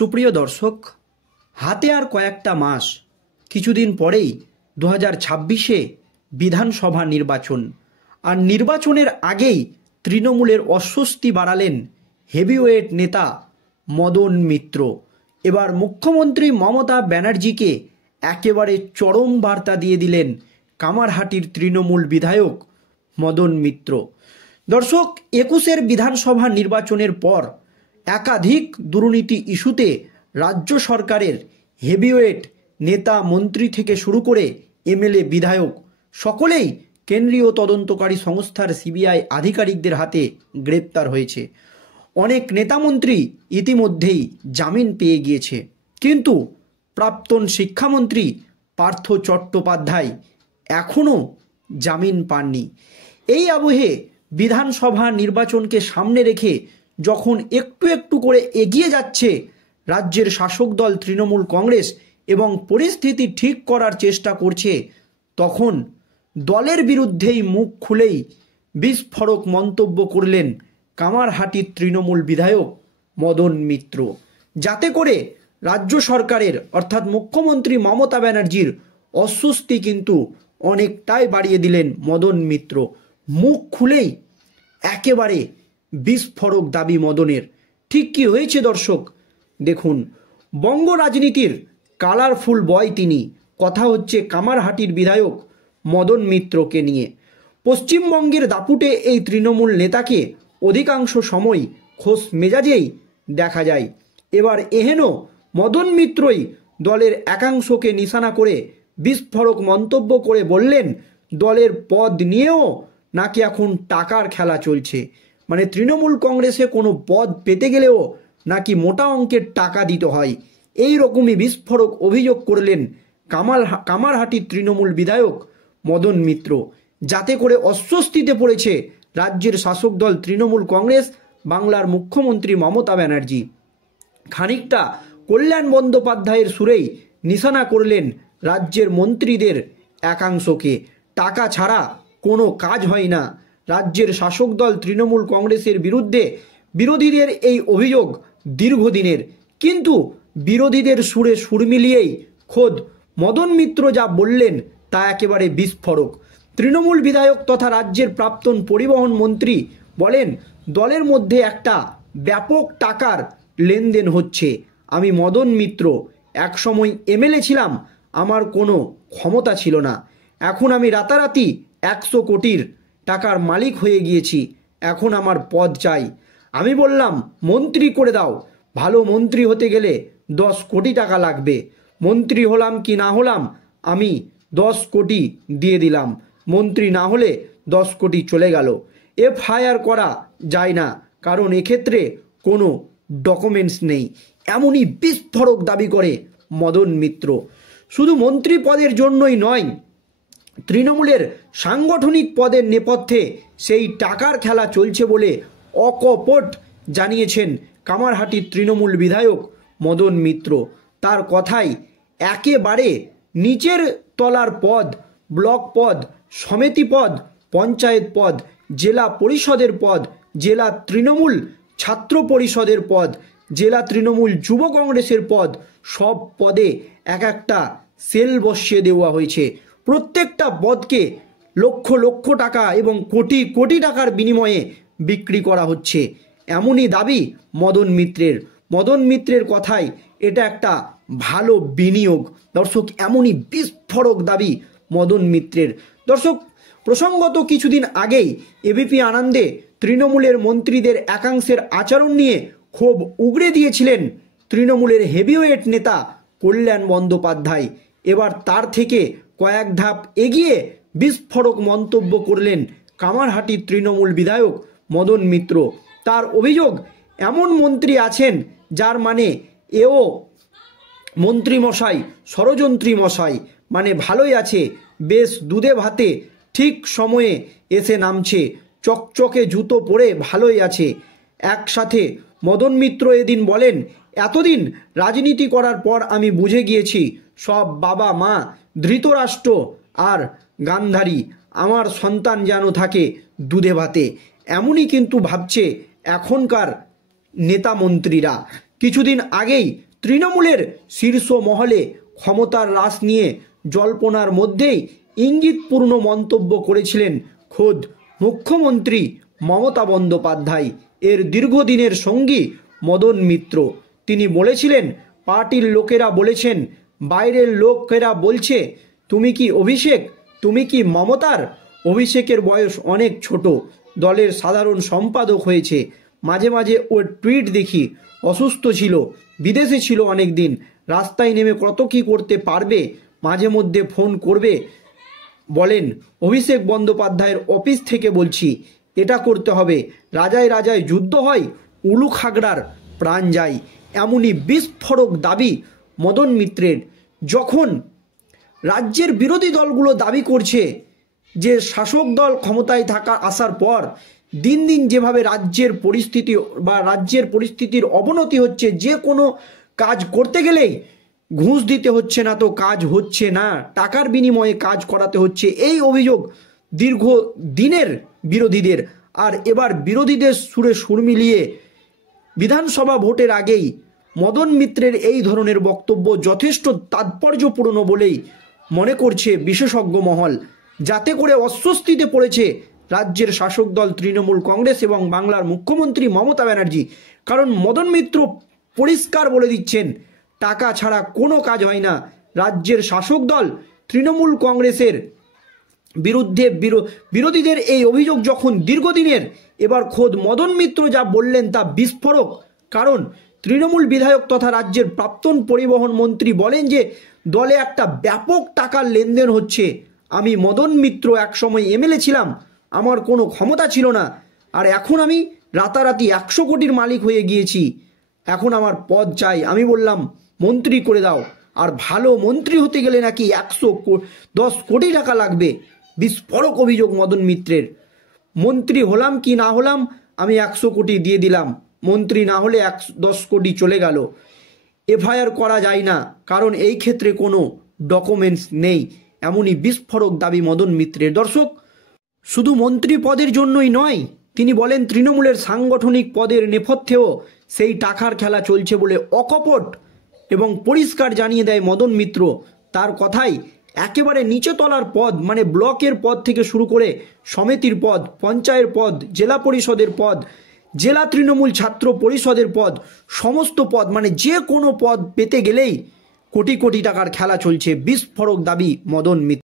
সুপ্রিয় দর্শক, হাতে আর কয়েকটা মাস, কিছুদিন পরেই 2026-এ বিধানসভা নির্বাচন। আর নির্বাচনের আগেই তৃণমূলের অস্বস্তি বাড়ালেন হেভিওয়েট নেতা মদন মিত্র। এবার মুখ্যমন্ত্রী মমতা ব্যানার্জিকে একেবারে চরম বার্তা দিয়ে দিলেন কামারহাটির তৃণমূল বিধায়ক মদন মিত্র। দর্শক, 21-এর বিধানসভা নির্বাচনের পর একাধিক দুর্নীতি ইস্যুতে রাজ্য সরকারের হেভিওয়েট নেতা মন্ত্রী থেকে শুরু করে এমএলএ বিধায়ক সকলেই কেন্দ্রীয় তদন্তকারী সংস্থার সিবিআই আধিকারিকদের হাতে গ্রেপ্তার হয়েছে। অনেক নেতামন্ত্রী ইতিমধ্যেই জামিন পেয়ে গিয়েছে, কিন্তু প্রাক্তন শিক্ষামন্ত্রী পার্থ চট্টোপাধ্যায় এখনও জামিন পাননি। এই আবহে বিধানসভা নির্বাচনকে সামনে রেখে যখন একটু একটু করে এগিয়ে যাচ্ছে রাজ্যের শাসক দল তৃণমূল কংগ্রেস এবং পরিস্থিতি ঠিক করার চেষ্টা করছে, তখন দলের বিরুদ্ধেই মুখ খুলেই বিস্ফোরক মন্তব্য করলেন কামারহাটির তৃণমূল বিধায়ক মদন মিত্র, যাতে করে রাজ্য সরকারের অর্থাৎ মুখ্যমন্ত্রী মমতা ব্যানার্জির অস্বস্তি কিন্তু অনেকটাই বাড়িয়ে দিলেন মদন মিত্র। মুখ খুলেই একেবারে বিস্ফোরক দাবি মদনের। ঠিক কি হয়েছে দর্শক দেখুন। বঙ্গ রাজনীতির কালারফুল বয় তিনি। কথা হচ্ছে কামারহাটির বিধায়ক মদন মিত্রকে নিয়ে। পশ্চিমবঙ্গের দাপুটে এই তৃণমূল নেতাকে অধিকাংশ সময় খোশ মেজাজেই দেখা যায়। এবার এহেন মদন মিত্রই দলের একাংশকে নিশানা করে বিস্ফোরক মন্তব্য করে বললেন, দলের পদ নিয়েও নাকি এখন টাকার খেলা চলছে। মানে তৃণমূল কংগ্রেসে কোনো পদ পেতে গেলেও নাকি মোটা অঙ্কের টাকা দিতে হয়। এই রকমই বিস্ফোরক অভিযোগ করলেন কামারহাটির তৃণমূল বিধায়ক মদন মিত্র, যাতে করে অস্বস্তিতে পড়েছে রাজ্যের শাসক দল তৃণমূল কংগ্রেস, বাংলার মুখ্যমন্ত্রী মমতা ব্যানার্জি। খানিকটা কল্যাণ বন্দ্যোপাধ্যায়ের সুরেই নিশানা করলেন রাজ্যের মন্ত্রীদের একাংশকে। টাকা ছাড়া কোনো কাজ হয় না। রাজ্যের শাসক দল তৃণমূল কংগ্রেসের বিরুদ্ধে বিরোধীদের এই অভিযোগ দীর্ঘদিনের, কিন্তু বিরোধীদের সুরে সুর মিলিয়েই খোদ মদন মিত্র যা বললেন তা একেবারে বিস্ফোরক। তৃণমূল বিধায়ক তথা রাজ্যের প্রাক্তন পরিবহন মন্ত্রী বলেন, দলের মধ্যে একটা ব্যাপক টাকার লেনদেন হচ্ছে। আমি মদন মিত্র, একসময় এমএলএ ছিলাম, আমার কোনো ক্ষমতা ছিল না। এখন আমি রাতারাতি 100 কোটির টাকার মালিক হয়ে গিয়েছি। এখন আমার পদ চাই। আমি বললাম, মন্ত্রী করে দাও। ভালো মন্ত্রী হতে গেলে 10 কোটি টাকা লাগবে। মন্ত্রী হলাম কি না হলাম, আমি 10 কোটি দিয়ে দিলাম। মন্ত্রী না হলে 10 কোটি চলে গেল। এফআইআর করা যায় না, কারণ এক্ষেত্রে কোনো ডকুমেন্টস নেই। এমনই বিস্ফোরক দাবি করে মদন মিত্র। শুধু মন্ত্রী পদের জন্যই নয়, তৃণমূলের সাংগঠনিক পদের নেপথ্যে সেই টাকার খেলা চলছে বলে অকপট জানিয়েছেন কামারহাটির তৃণমূল বিধায়ক মদন মিত্র। তার কথায় একেবারে নিচের তলার পদ, ব্লক পদ, সমিতি পদ, পঞ্চায়েত পদ, জেলা পরিষদের পদ, জেলা তৃণমূল ছাত্র পরিষদের পদ, জেলা তৃণমূল যুব কংগ্রেসের পদ, সব পদে এক একটা সেল বসিয়ে দেওয়া হয়েছে। প্রত্যেকটা পদকে লক্ষ লক্ষ টাকা এবং কোটি কোটি টাকার বিনিময়ে বিক্রি করা হচ্ছে। এমনই দাবি মদন মিত্রের। মদন মিত্রের কথায় এটা একটা ভালো বিনিয়োগ। দর্শক, এমনই বিস্ফোরক দাবি মদন মিত্রের। দর্শক, প্রসঙ্গত কিছুদিন আগেই এবিপি আনন্দে তৃণমূলের মন্ত্রীদের একাংশের আচরণ নিয়ে ক্ষোভ উগরে দিয়েছিলেন তৃণমূলের হেভিওয়েট নেতা কল্যাণ বন্দ্যোপাধ্যায়। এবার তার থেকে কয়েক ধাপ এগিয়ে বিস্ফোরক মন্তব্য করলেন কামারহাটির তৃণমূল বিধায়ক মদন মিত্র। তার অভিযোগ, এমন মন্ত্রী আছেন যার মানে এও মন্ত্রীমশাই ষড়যন্ত্রী মশাই, মানে ভালোই আছে, বেশ দুধে ভাতে ঠিক সময়ে এসে নামছে, চকচকে জুতো পরে ভালোই আছে। একসাথে মদন মিত্র এদিন বলেন, এতদিন রাজনীতি করার পর আমি বুঝে গিয়েছি সব বাবা মা ধৃতরাষ্ট্র আর গান্ধারী, আমার সন্তান যেন থাকে দুধে ভাতে। এমনই কিন্তু ভাবছে এখনকার নেতা মন্ত্রীরা। কিছুদিন আগেই তৃণমূলের শীর্ষ মহলে ক্ষমতার রাশ নিয়ে জল্পনার মধ্যেই ইঙ্গিতপূর্ণ মন্তব্য করেছিলেন খোদ মুখ্যমন্ত্রী মমতা বন্দ্যোপাধ্যায়। এর দীর্ঘদিনের সঙ্গী মদন মিত্র তিনি বলেছিলেন, পার্টির লোকেরা বলেছেন, বাইরের লোকেরা বলছে, তুমি কি অভিষেক, তুমি কি মমতার? অভিষেকের বয়স অনেক ছোট, দলের সাধারণ সম্পাদক হয়েছে। মাঝে মাঝে ওর টুইট দেখি, অসুস্থ ছিল, বিদেশে ছিল অনেক দিন, রাস্তায় নেমে কত কী করতে পারবে, মাঝে মধ্যে ফোন করবে। বলেন, অভিষেক বন্দ্যোপাধ্যায়ের অফিস থেকে বলছি, এটা করতে হবে, রাজায় রাজায় যুদ্ধ হয়, উলু খাগড়ার প্রাণ যায়। এমনই বিস্ফোরক দাবি মদন মিত্রের। যখন রাজ্যের বিরোধী দলগুলো দাবি করছে যে শাসক দল ক্ষমতায় আসার পর দিন দিন যেভাবে রাজ্যের পরিস্থিতির অবনতি হচ্ছে, যে কোনো কাজ করতে গেলেই ঘুষ দিতে হচ্ছে না তো কাজ হচ্ছে না, টাকার বিনিময়ে কাজ করাতে হচ্ছে, এই অভিযোগ দীর্ঘ দিনের বিরোধীদের। আর এবার বিরোধীদের সুরে সুর মিলিয়ে বিধানসভা ভোটের আগেই মদন মিত্রের এই ধরনের বক্তব্য যথেষ্ট তাৎপর্যপূর্ণ বলেই মনে করছে বিশেষজ্ঞ মহল, যাতে করে অস্বস্তিতে পড়েছে রাজ্যের শাসক দল তৃণমূল কংগ্রেস এবং বাংলার মুখ্যমন্ত্রী মমতা ব্যানার্জি। কারণ মদন মিত্র পরিষ্কার বলে দিচ্ছেন, টাকা ছাড়া কোনো কাজ হয় না। রাজ্যের শাসক দল তৃণমূল কংগ্রেসের বিরুদ্ধে বিরোধীদের এই অভিযোগ যখন দীর্ঘদিনের, এবার খোদ মদন মিত্র যা বললেন তা বিস্ফোরক। কারণ তৃণমূল বিধায়ক তথা রাজ্যের প্রাক্তন পরিবহন মন্ত্রী বলেন যে দলে একটা ব্যাপক টাকার লেনদেন হচ্ছে। আমি মদন মিত্র একসময় এমএলএ ছিলাম, আমার কোনো ক্ষমতা ছিল না, আর এখন আমি রাতারাতি 100 কোটির মালিক হয়ে গিয়েছি, এখন আমার পদ চাই। আমি বললাম মন্ত্রী করে দাও, আর ভালো মন্ত্রী হতে গেলে নাকি 110 কোটি টাকা লাগবে। বিস্ফোরক অভিযোগ মদন মিত্রের। মন্ত্রী হলাম কি না হলাম, আমি 100 কোটি দিয়ে দিলাম, মন্ত্রী না হলে 10 কোটি চলে গেল। এফআইআর করা যায় না, কারণ এই ক্ষেত্রে কোনো ডকুমেন্টস নেই। এমনই বিস্ফোরক দাবি মদন মিত্রের। দর্শক, শুধু মন্ত্রী পদের জন্যই নয়, তিনি বলেন তৃণমূলের সাংগঠনিক পদের নেপথ্যেও সেই টাকার খেলা চলছে বলে অকপট এবং পরিষ্কার জানিয়ে দেয় মদন মিত্র। তার কথাই একেবারে নিচে তলার পদ, মানে ব্লকের পদ থেকে শুরু করে সমিতির পদ, পঞ্চায়েত পদ, জেলা পরিষদের পদ, জেলা তৃণমূল ছাত্র পরিষদের পদ, সমস্ত পদ, মানে যে কোনো পদ পেতে গেলেই কোটি কোটি টাকার খেলা চলছে। বিস্ফোরক দাবি মদন মিত্র।